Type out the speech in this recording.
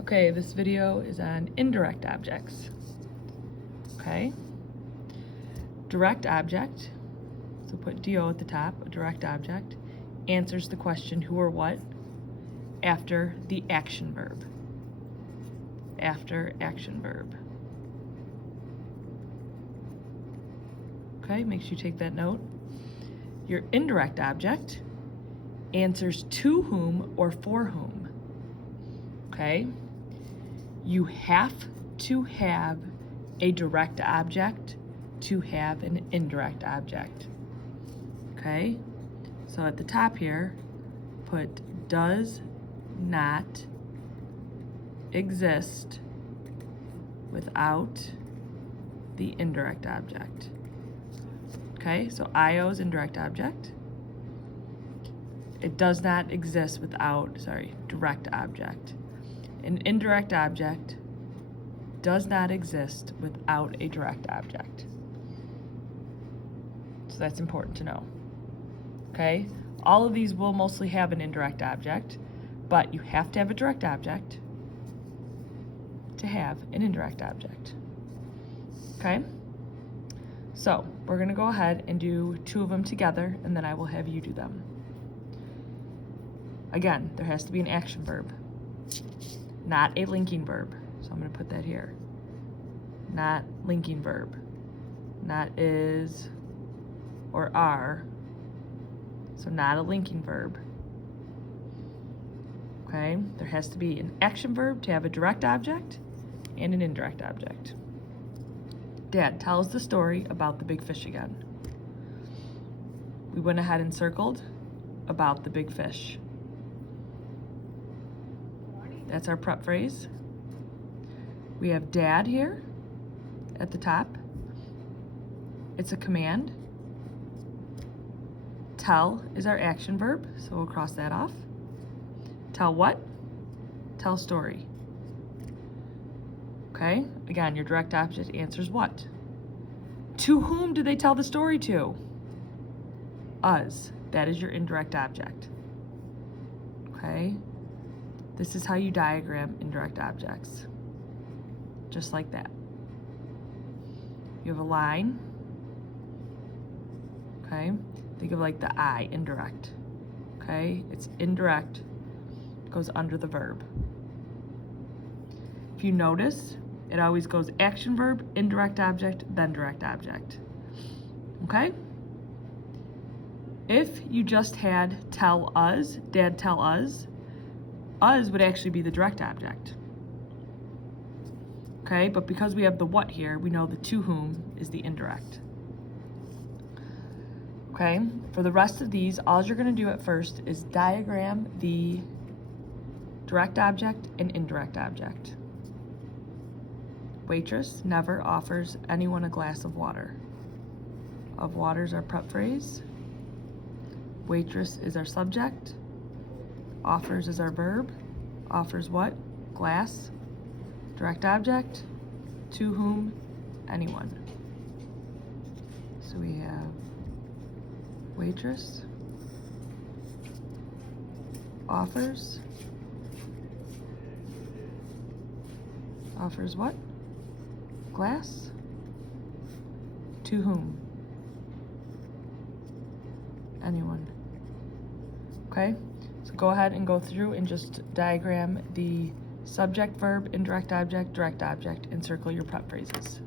Okay, this video is on indirect objects. Okay? Direct object, so put DO at the top, a direct object, answers the question who or what after the action verb. After action verb. Okay, make sure you take that note. Your indirect object answers to whom or for whom. Okay? You have to have a direct object to have an indirect object. Okay? So at the top here, put does not exist without the indirect object. Okay, so IO is indirect object. It does not exist without, direct object. An indirect object does not exist without a direct object. So that's important to know. Okay, all of these will mostly have an indirect object, but you have to have a direct object to have an indirect object. Okay? So we're going to go ahead and do two of them together, and then I will have you do them. Again, there has to be an action verb, not a linking verb. So I'm going to put that here. Not linking verb. Not is or are. So not a linking verb. Okay? There has to be an action verb to have a direct object and an indirect object. Dad, tell us the story about the big fish again. We went ahead and circled about the big fish. That's our prep phrase. We have Dad here at the top. It's a command. Tell is our action verb, so we'll cross that off. Tell what? Tell story. Okay, again, your direct object answers what? To whom do they tell the story to? Us. That is your indirect object. Okay, this is how you diagram indirect objects. Just like that. You have a line. Okay, think of like the I, indirect. Okay, it's indirect, goes under the verb. If you notice, it always goes action verb, indirect object, then direct object. Okay? If you just had tell us, Dad tell us would actually be the direct object. Okay, but because we have the what here, we know the to whom is the indirect. Okay, for the rest of these, all you're going to do at first is diagram the direct object and indirect object. Waitress never offers anyone a glass of water. Of water is our prep phrase. Waitress is our subject. Offers is our verb. Offers what? Glass. Direct object. To whom? Anyone. So we have waitress. Offers. Offers what? Glass. To whom? Anyone. Okay, so go ahead and go through and just diagram the subject, verb, indirect object, direct object, and circle your prep phrases.